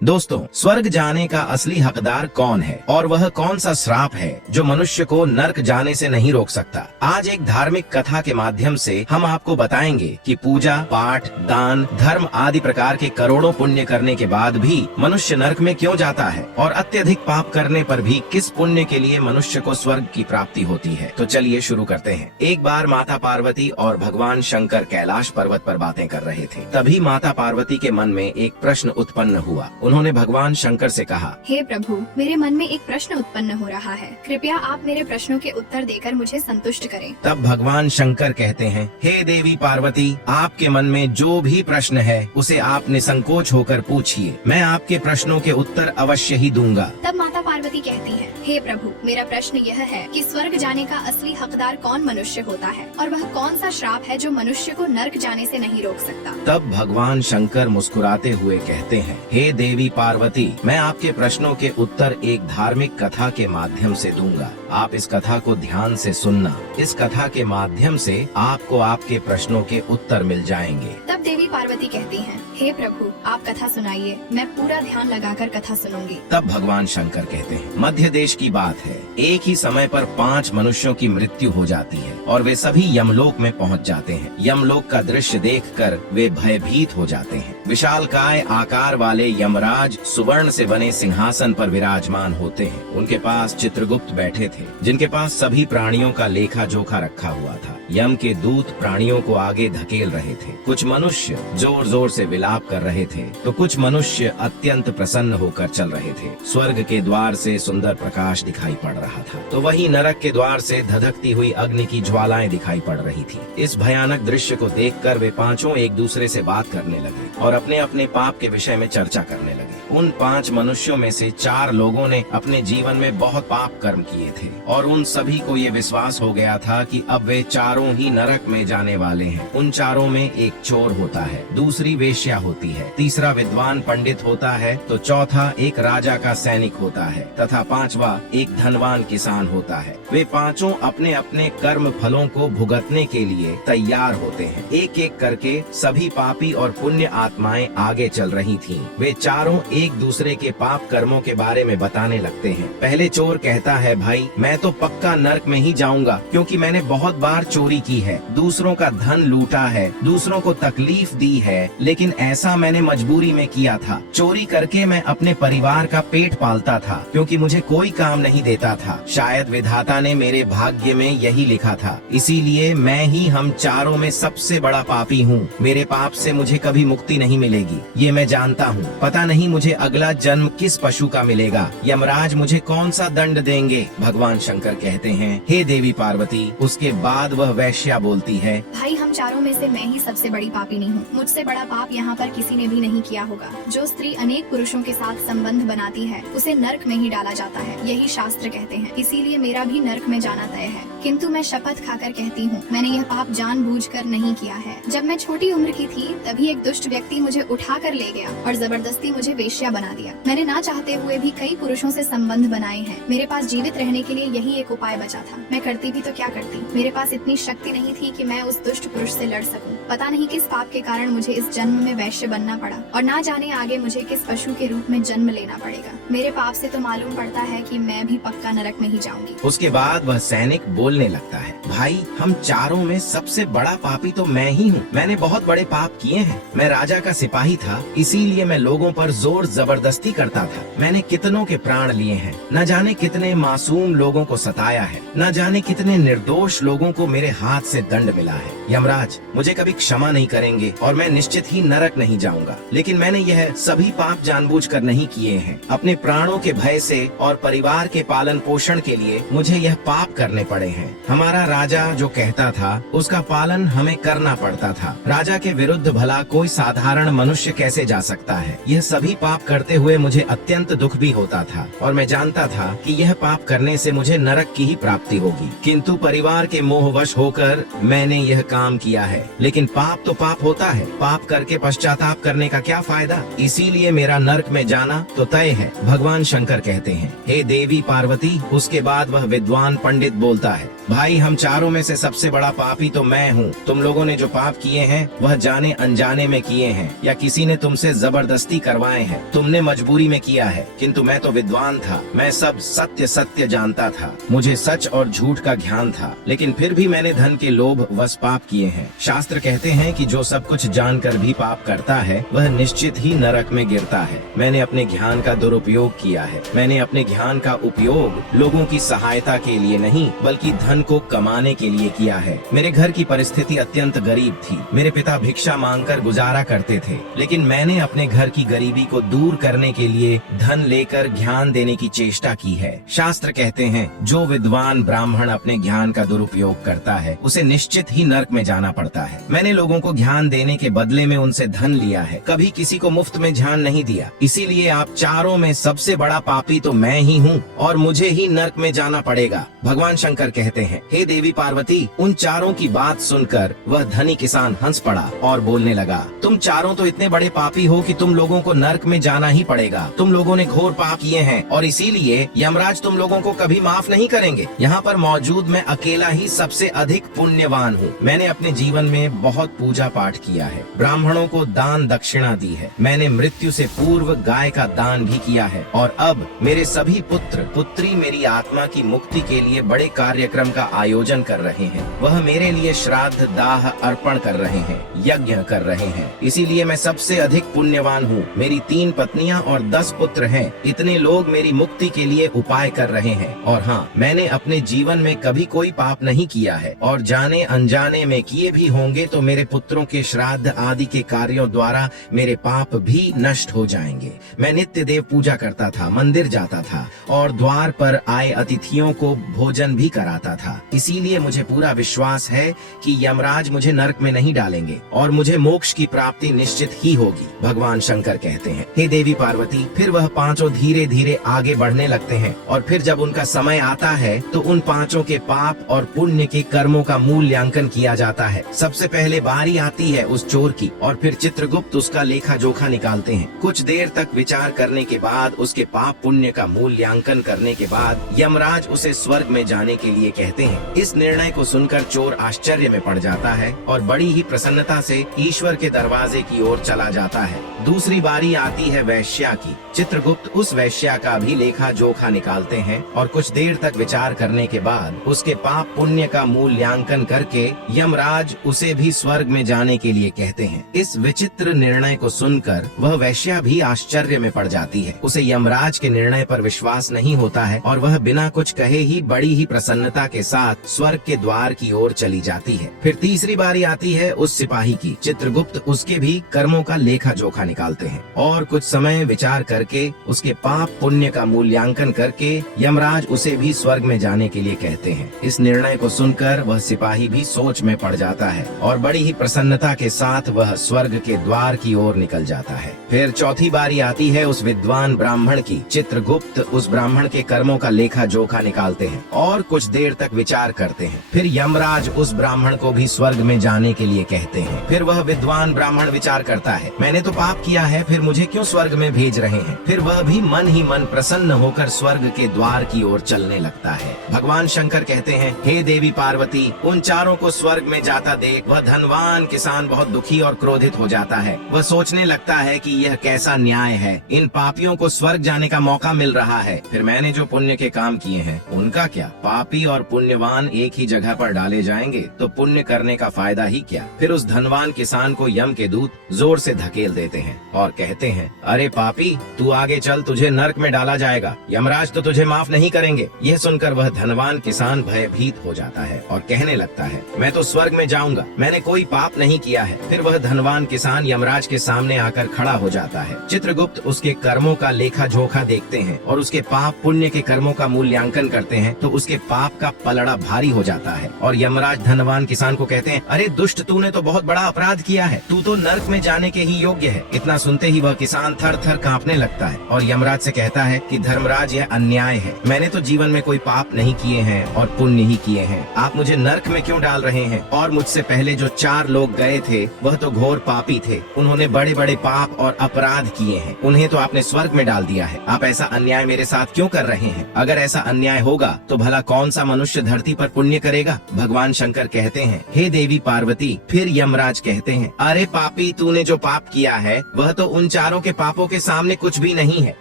दोस्तों, स्वर्ग जाने का असली हकदार कौन है और वह कौन सा श्राप है जो मनुष्य को नर्क जाने से नहीं रोक सकता। आज एक धार्मिक कथा के माध्यम से हम आपको बताएंगे कि पूजा पाठ, दान, धर्म आदि प्रकार के करोड़ों पुण्य करने के बाद भी मनुष्य नर्क में क्यों जाता है और अत्यधिक पाप करने पर भी किस पुण्य के लिए मनुष्य को स्वर्ग की प्राप्ति होती है। तो चलिए शुरू करते हैं। एक बार माता पार्वती और भगवान शंकर कैलाश पर्वत पर बातें कर रहे थे। तभी माता पार्वती के मन में एक प्रश्न उत्पन्न हुआ। उन्होंने भगवान शंकर से कहा, हे प्रभु, मेरे मन में एक प्रश्न उत्पन्न हो रहा है। कृपया आप मेरे प्रश्नों के उत्तर देकर मुझे संतुष्ट करें। तब भगवान शंकर कहते हैं, हे देवी पार्वती, आपके मन में जो भी प्रश्न है उसे आप निसंकोच होकर पूछिए, मैं आपके प्रश्नों के उत्तर अवश्य ही दूंगा। तब माता पार्वती कहती हैं, हे प्रभु, मेरा प्रश्न यह है कि स्वर्ग जाने का असली हकदार कौन मनुष्य होता है और वह कौन सा श्राप है जो मनुष्य को नर्क जाने से नहीं रोक सकता। तब भगवान शंकर मुस्कुराते हुए कहते हैं, हे देवी पार्वती, मैं आपके प्रश्नों के उत्तर एक धार्मिक कथा के माध्यम से दूंगा। आप इस कथा को ध्यान से सुनना। इस कथा के माध्यम से आपको आपके प्रश्नों के उत्तर मिल जाएंगे। तब देवी पार्वती कहती हैं, हे प्रभु, आप कथा सुनाइए, मैं पूरा ध्यान लगाकर कथा सुनूंगी। तब भगवान शंकर कहते हैं, मध्य देश की बात है। एक ही समय पर 5 मनुष्यों की मृत्यु हो जाती है और वे सभी यमलोक में पहुंच जाते हैं। यमलोक का दृश्य देखकर वे भयभीत हो जाते हैं। विशालकाय आकार वाले यमराज सुवर्ण से बने सिंहासन पर विराजमान होते हैं। उनके पास चित्रगुप्त बैठे थे, जिनके पास सभी प्राणियों का लेखा जोखा रखा हुआ था। यम के दूत प्राणियों को आगे धकेल रहे थे। कुछ मनुष्य जोर जोर से विलाप कर रहे थे, तो कुछ मनुष्य अत्यंत प्रसन्न होकर चल रहे थे। स्वर्ग के द्वार से सुंदर प्रकाश दिखाई पड़ रहा था, तो वहीं नरक के द्वार से धधकती हुई अग्नि की ज्वालाएं दिखाई पड़ रही थी। इस भयानक दृश्य को देखकर वे पांचों एक दूसरे से बात करने लगे और अपने अपने पाप के विषय में चर्चा करने लगे। उन 5 मनुष्यों में से 4 लोगों ने अपने जीवन में बहुत पाप कर्म किए थे और उन सभी को ये विश्वास हो गया था कि अब वे चारों ही नरक में जाने वाले हैं। उन चारों में एक चोर होता है, दूसरी वेश्या होती है, तीसरा विद्वान पंडित होता है, तो चौथा एक राजा का सैनिक होता है तथा 5वां एक धनवान किसान होता है। वे पांचों अपने अपने कर्म फलों को भुगतने के लिए तैयार होते हैं। एक एक करके सभी पापी और पुण्य आत्माएं आगे चल रही थीं। वे चारों एक दूसरे के पाप कर्मों के बारे में बताने लगते हैं। पहले चोर कहता है, भाई मैं तो पक्का नरक में ही जाऊंगा, क्योंकि मैंने बहुत बार चोरी की है, दूसरों का धन लूटा है, दूसरों को तकलीफ दी है, लेकिन ऐसा मैंने मजबूरी में किया था। चोरी करके मैं अपने परिवार का पेट पालता था, क्योंकि मुझे कोई काम नहीं देता था। शायद विधाता ने मेरे भाग्य में यही लिखा था, इसीलिए मैं ही हम चारों में सबसे बड़ा पापी हूँ। मेरे पाप से मुझे कभी मुक्ति नहीं मिलेगी, ये मैं जानता हूँ। पता नहीं मुझे अगला जन्म किस पशु का मिलेगा, यमराज मुझे कौन सा दंड देंगे। भगवान शंकर कहते हैं, हे देवी पार्वती। उसके बाद वह वैश्या बोलती है, भाई हम चारों में से मैं ही सबसे बड़ी पापिनी हूँ। मुझसे बड़ा पाप यहाँ पर किसी ने भी नहीं किया होगा। जो स्त्री अनेक पुरुषों के साथ संबंध बनाती है उसे नर्क में ही डाला जाता है, यही शास्त्र कहते हैं। इसीलिए मेरा भी नर्क में जाना तय है। किंतु मैं शपथ खाकर कहती हूँ, मैंने यह पाप जानबूझकर नहीं किया है। जब मैं छोटी उम्र की थी तभी एक दुष्ट व्यक्ति मुझे उठा कर ले गया और जबरदस्ती मुझे वेश्या बना दिया। मैंने ना चाहते हुए भी कई पुरुषों से संबंध बनाए हैं। मेरे पास जीवित रहने के लिए यही एक उपाय बचा था। मैं करती भी तो क्या करती, मेरे पास इतनी शक्ति नहीं थी कि मैं उस दुष्ट पुरुष से लड़ सकूं। पता नहीं किस पाप के कारण मुझे इस जन्म में वैश्य बनना पड़ा और ना जाने आगे मुझे किस पशु के रूप में जन्म लेना पड़ेगा। मेरे पाप से तो मालूम पड़ता है कि मैं भी पक्का नरक में ही जाऊंगी। उसके बाद वह सैनिक बोलने लगता है, भाई हम चारों में सबसे बड़ा पापी तो मैं ही हूँ। मैंने बहुत बड़े पाप किए हैं। मैं राजा का सिपाही था, इसीलिए मैं लोगों पर जोर जबरदस्ती करता था। मैंने कितनों के प्राण लिए हैं, न जाने कितने मासूम लोगों को सताया है, न जाने कितने निर्दोष लोगों को मेरे हाथ से दंड मिला है। यमराज मुझे कभी क्षमा नहीं करेंगे और मैं निश्चित ही नरक नहीं जाऊंगा। लेकिन मैंने यह सभी पाप जानबूझकर नहीं किए हैं। अपने प्राणों के भय से और परिवार के पालन पोषण के लिए मुझे यह पाप करने पड़े हैं। हमारा राजा जो कहता था उसका पालन हमें करना पड़ता था। राजा के विरुद्ध भला कोई साधारण मनुष्य कैसे जा सकता है। यह सभी पाप करते हुए मुझे अत्यंत दुख भी होता था और मैं जानता था कि यह पाप करने से मुझे नरक की ही प्राप्ति होगी। किंतु परिवार के मोहवश होकर मैंने यह काम किया है। लेकिन पाप तो पाप होता है, पाप करके पश्चाताप करने का क्या फायदा। इसीलिए मेरा नरक में जाना तो तय है। भगवान शंकर कहते हैं, हे देवी पार्वती। उसके बाद वह विद्वान पंडित बोलता है, भाई हम चारों में से सबसे बड़ा पापी तो मैं हूँ। तुम लोगों ने जो पाप किए हैं वह जाने अनजाने में किए हैं या किसी ने तुमसे जबरदस्ती करवाए हैं। है। तुमने मजबूरी में किया है, किंतु मैं तो विद्वान था। मैं सब सत्य सत्य जानता था। मुझे सच और झूठ का ज्ञान था, लेकिन फिर भी मैंने धन के लोभ वश पाप किए हैं। शास्त्र कहते हैं कि जो सब कुछ जानकर भी पाप करता है वह निश्चित ही नरक में गिरता है। मैंने अपने ज्ञान का दुरुपयोग किया है। मैंने अपने ज्ञान का उपयोग लोगों की सहायता के लिए नहीं, बल्कि धन को कमाने के लिए किया है। मेरे घर की परिस्थिति अत्यंत गरीब थी। मेरे पिता भिक्षा मांगकर गुजारा करते थे, लेकिन मैंने अपने घर की गरीबी को दूर करने के लिए धन लेकर ज्ञान देने की चेष्टा की है। शास्त्र कहते हैं जो विद्वान ब्राह्मण अपने ज्ञान का दुरुपयोग करता है उसे निश्चित ही नरक में जाना पड़ता है। मैंने लोगों को ज्ञान देने के बदले में उनसे धन लिया है, कभी किसी को मुफ्त में ज्ञान नहीं दिया। इसीलिए आप चारों में सबसे बड़ा पापी तो मैं ही हूँ और मुझे ही नरक में जाना पड़ेगा। भगवान शंकर कहते हैं, हे देवी पार्वती, उन चारों की बात सुनकर वह धनी किसान हंस पड़ा और बोलने लगा, तुम चारों तो इतने बड़े पापी हो कि तुम लोगों को नरक में जाना ही पड़ेगा। तुम लोगों ने घोर पाप किए हैं और इसीलिए यमराज तुम लोगों को कभी माफ नहीं करेंगे। यहाँ पर मौजूद मैं अकेला ही सबसे अधिक पुण्यवान हूँ। मैंने अपने जीवन में बहुत पूजा पाठ किया है, ब्राह्मणों को दान दक्षिणा दी है। मैंने मृत्यु से पूर्व गाय का दान भी किया है और अब मेरे सभी पुत्र पुत्री मेरी आत्मा की मुक्ति के लिए बड़े कार्यक्रम का आयोजन कर रहे हैं। वह मेरे लिए श्राद्ध दाह अर्पण कर रहे हैं, यज्ञ कर रहे हैं। इसीलिए मैं सबसे अधिक पुण्यवान हूँ। मेरी 3 पत्नियां और 10 पुत्र हैं। इतने लोग मेरी मुक्ति के लिए उपाय कर रहे हैं। और हाँ, मैंने अपने जीवन में कभी कोई पाप नहीं किया है और जाने अनजाने में किए भी होंगे तो मेरे पुत्रों के श्राद्ध आदि के कार्यों द्वारा मेरे पाप भी नष्ट हो जाएंगे। मैं नित्य देव पूजा करता था, मंदिर जाता था और द्वार पर आए अतिथियों को भोजन भी कराता था। इसीलिए मुझे पूरा विश्वास है कि यमराज मुझे नरक में नहीं डालेंगे और मुझे मोक्ष की प्राप्ति निश्चित ही होगी। भगवान शंकर कहते हैं, हे देवी पार्वती, फिर वह पांचों धीरे धीरे आगे बढ़ने लगते हैं और फिर जब उनका समय आता है तो उन पांचों के पाप और पुण्य के कर्मों का मूल्यांकन किया जाता है। सबसे पहले बारी आती है उस चोर की और फिर चित्रगुप्त उसका लेखा जोखा निकालते हैं। कुछ देर तक विचार करने के बाद उसके पाप पुण्य का मूल्यांकन करने के बाद यमराज उसे स्वर्ग में जाने के लिए कहते हैं। इस निर्णय को सुनकर चोर आश्चर्य में पड़ जाता है और बड़ी ही प्रसन्नता से ईश्वर के दरवाजे की ओर चला जाता है। दूसरी बारी आती है वैश्या की। चित्रगुप्त उस वैश्या का भी लेखा जोखा निकालते हैं और कुछ देर तक विचार करने के बाद उसके पाप पुण्य का मूल्यांकन करके यमराज उसे भी स्वर्ग में जाने के लिए कहते हैं। इस विचित्र निर्णय को सुनकर वह वैश्या भी आश्चर्य में पड़ जाती है। उसे यमराज के निर्णय पर विश्वास नहीं होता है और वह बिना कुछ कहे ही बड़ी ही प्रसन्नता के साथ स्वर्ग के द्वार की ओर चली जाती है। फिर तीसरी बारी आती है उस सिपाही की। चित्रगुप्त उसके भी कर्मों का लेखा जोखा निकालते हैं और कुछ समय विचार करके उसके पाप पुण्य का मूल्यांकन करके यमराज उसे भी स्वर्ग में जाने के लिए कहते हैं। इस निर्णय को सुनकर वह सिपाही भी सोच में पड़ जाता है और बड़ी ही प्रसन्नता के साथ वह स्वर्ग के द्वार की ओर निकल जाता है। फिर चौथी बारी आती है उस विद्वान ब्राह्मण की। चित्रगुप्त उस ब्राह्मण के कर्मों का लेखा जोखा निकालते हैं और कुछ देर तक विचार करते हैं। फिर यमराज उस ब्राह्मण को भी स्वर्ग में जाने के लिए कहते हैं। फिर वह विद्वान ब्राह्मण विचार करता है, मैंने तो पाप किया है, फिर मुझे क्यों स्वर्ग में भेज रहे हैं। फिर वह भी मन ही मन प्रसन्न होकर स्वर्ग के द्वार की ओर चलने लगता है। भगवान शंकर कहते हैं, हे देवी पार्वती, उन चारों को स्वर्ग में जाता देख वह धनवान किसान बहुत दुखी और क्रोधित हो जाता है। वह सोचने लगता है कि यह कैसा न्याय है, इन पापियों को स्वर्ग जाने का मौका मिल रहा है, फिर मैंने जो पुण्य के काम किए हैं उनका क्या। पापी और पुण्यवान एक ही जगह पर डाले जाएंगे तो पुण्य करने का फायदा ही क्या। फिर उस धनवान किसान को यम के दूत जोर से धकेल देते हैं और कहते हैं, अरे पापी, तू आगे चल, तुझे नरक में डाला जाएगा, यमराज तो तुझे माफ नहीं करेंगे। यह सुनकर वह धनवान किसान भयभीत हो जाता है और कहने लगता है, मैं तो स्वर्ग में जाऊंगा, मैंने कोई पाप नहीं किया है। फिर वह धनवान किसान यमराज के सामने आकर खड़ा हो जाता है। चित्रगुप्त उसके कर्मों का लेखा जोखा देखते हैं और उसके पाप पुण्य के कर्मों का मूल्यांकन करते हैं तो उसके पाप का पलड़ा भारी हो जाता है और यमराज धनवान किसान को कहते हैं, अरे दुष्ट, तूने तो बहुत बड़ा अपराध किया है, तू तो नरक में जाने के ही योग्य है। इतना सुनते ही वह किसान थर थर कांपने लगता है और यमराज से कहता है कि धर्मराज, यह अन्याय है, मैंने तो जीवन में कोई पाप नहीं किए हैं और पुण्य ही किए हैं, आप मुझे नरक में क्यों डाल रहे हैं। और मुझसे पहले जो 4 लोग गए थे वह तो घोर पापी थे, उन्होंने बड़े बड़े पाप और अपराध किए हैं, उन्हें तो आपने स्वर्ग में डाल दिया है, आप ऐसा अन्याय मेरे साथ क्यों कर रहे हैं। अगर ऐसा अन्याय होगा तो भला कौन सा मनुष्य धरती पर पुण्य करेगा। भगवान शंकर कहते हैं, हे देवी पार्वती। फिर यमराज कहते हैं, अरे पापी, तूने जो पाप किया है वह तो उन चारों के पापों के सामने कुछ भी नहीं है।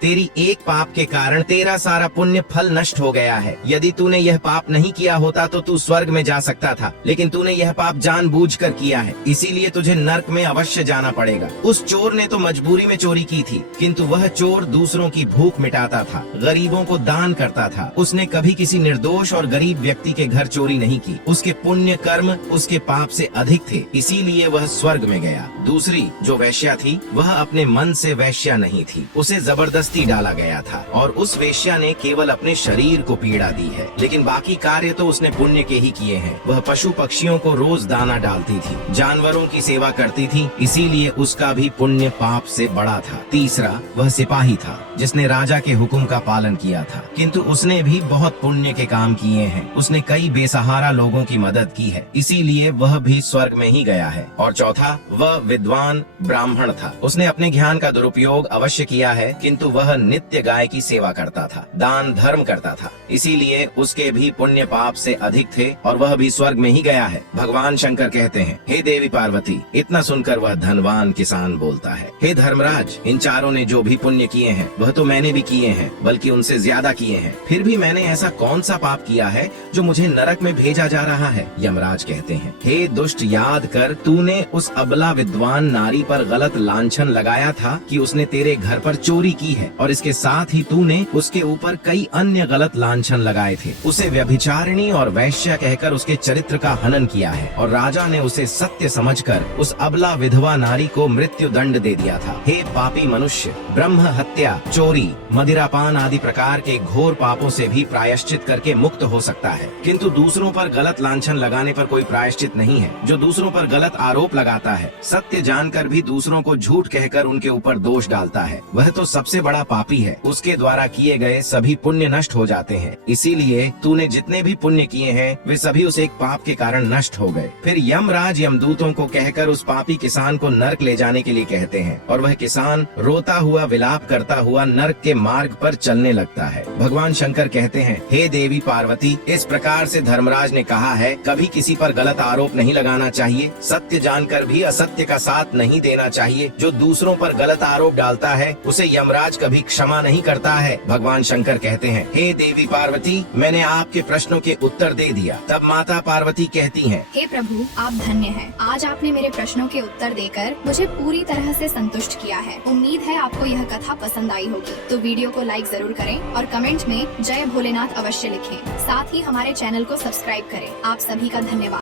तेरी एक पाप के कारण तेरा सारा पुण्य फल नष्ट हो गया है। यदि तूने यह पाप नहीं किया होता तो तू स्वर्ग में जा सकता था, लेकिन तूने यह पाप जानबूझकर किया है, इसीलिए तुझे नर्क में अवश्य जाना पड़ेगा। उस चोर ने तो मजबूरी में चोरी की थी, किंतु वह चोर दूसरों की भूख मिटाता था, गरीबों को दान करता था। उसने कभी किसी निर्दोष और गरीब व्यक्ति के घर चोरी नहीं की। उसके पुण्य कर्म उसके पाप से अधिक थे, इसीलिए वह स्वर्ग में गया। दूसरी जो वेश्या थी वह अपने मन से वेश्या नहीं थी, उसे जबरदस्ती डाला गया था और उस वेश्या ने केवल अपने शरीर को पीड़ा दी है, लेकिन बाकी कार्य तो उसने पुण्य के ही किए हैं। वह पशु पक्षियों को रोज दाना डालती थी, जानवरों की सेवा करती थी, इसीलिए उसका भी पुण्य पाप से बड़ा था। तीसरा वह सिपाही था जिसने राजा के हुक्म का पालन किया था, किंतु उसने भी बहुत पुण्य के काम किए हैं। उसने कई बेसहारा लोगों की मदद की है, इसीलिए वह भी स्वर्ग में ही गया है। और चौथा वह विद्वान ब्राह्मण था। उसने अपने ज्ञान का दुरुपयोग अवश्य किया है, किंतु वह नित्य गाय की सेवा करता था, दान धर्म करता था, इसीलिए उसके भी पुण्य पाप से अधिक थे और वह भी स्वर्ग में ही गया है। भगवान शंकर कहते हैं, हे देवी पार्वती। इतना सुनकर वह धनवान किसान बोलता है, हे धर्मराज, इन चारों ने जो भी पुण्य किए हैं वह तो मैंने भी किए हैं, बल्कि उनसे ज्यादा किए हैं। फिर भी मैंने ऐसा कौन सा पाप किया है जो मुझे नरक में भेजा जा रहा है? यमराज कहते हैं, हे दुष्ट, याद कर, तूने उस अबला विद्वान नारी पर गलत लांछन लगाया था कि उसने तेरे घर पर चोरी की है, और इसके साथ ही तूने उसके ऊपर कई अन्य गलत लांछन लगाए थे। उसे व्यभिचारिणी और वैश्या कहकर उसके चरित्र का हनन किया है, और राजा ने उसे सत्य समझकर उस अबला विधवा नारी को मृत्यु दंड दे दिया था। हे पापी मनुष्य, ब्रह्म हत्या, चोरी, मदिरापान आदि प्रकार के घोर पापों से भी प्रायश्चित करके मुक्त हो सकता है, किंतु दूसरों पर गलत लांछन लगाने पर कोई प्रायश्चित नहीं है। जो दूसरों पर गलत आरोप लगाता है, सत्य जानकर भी दूसरों को झूठ कहकर उनके ऊपर दोष डालता है, वह तो सबसे बड़ा पापी है। उसके द्वारा किए गए सभी पुण्य नष्ट हो जाते हैं, इसीलिए तूने जितने भी पुण्य किए हैं वे सभी उस एक पाप के कारण नष्ट हो गए। फिर यमराज यमदूतों को कहकर उस पापी किसान को नर्क ले जाने के लिए कहते हैं, और वह किसान रोता हुआ विलाप करता हुआ नर्क के मार्ग पर चलने लगता है। भगवान शंकर कहते हैं, हे देवी पार्वती, इस प्रकार से धर्मराज ने कहा है, कभी किसी पर गलत आरोप नहीं लगाना चाहिए, सत्य जानकर भी असत्य का साथ नहीं देना चाहिए। जो दूसरों पर गलत आरोप डालता है उसे यमराज कभी क्षमा नहीं करता है। भगवान शंकर कहते हैं, हे देवी पार्वती, मैंने आपके प्रश्नों के उत्तर दे दिया। तब माता पार्वती कहती हैं, हे प्रभु, आप धन्य हैं। आज आपने मेरे प्रश्नों के उत्तर देकर मुझे पूरी तरह से संतुष्ट किया है। उम्मीद है आपको यह कथा पसंद आई होगी, तो वीडियो को लाइक जरूर करें और कमेंट में जय भोलेनाथ अवश्य लिखें। साथ ही हमारे चैनल को सब्सक्राइब करें। आप सभी का धन्यवाद।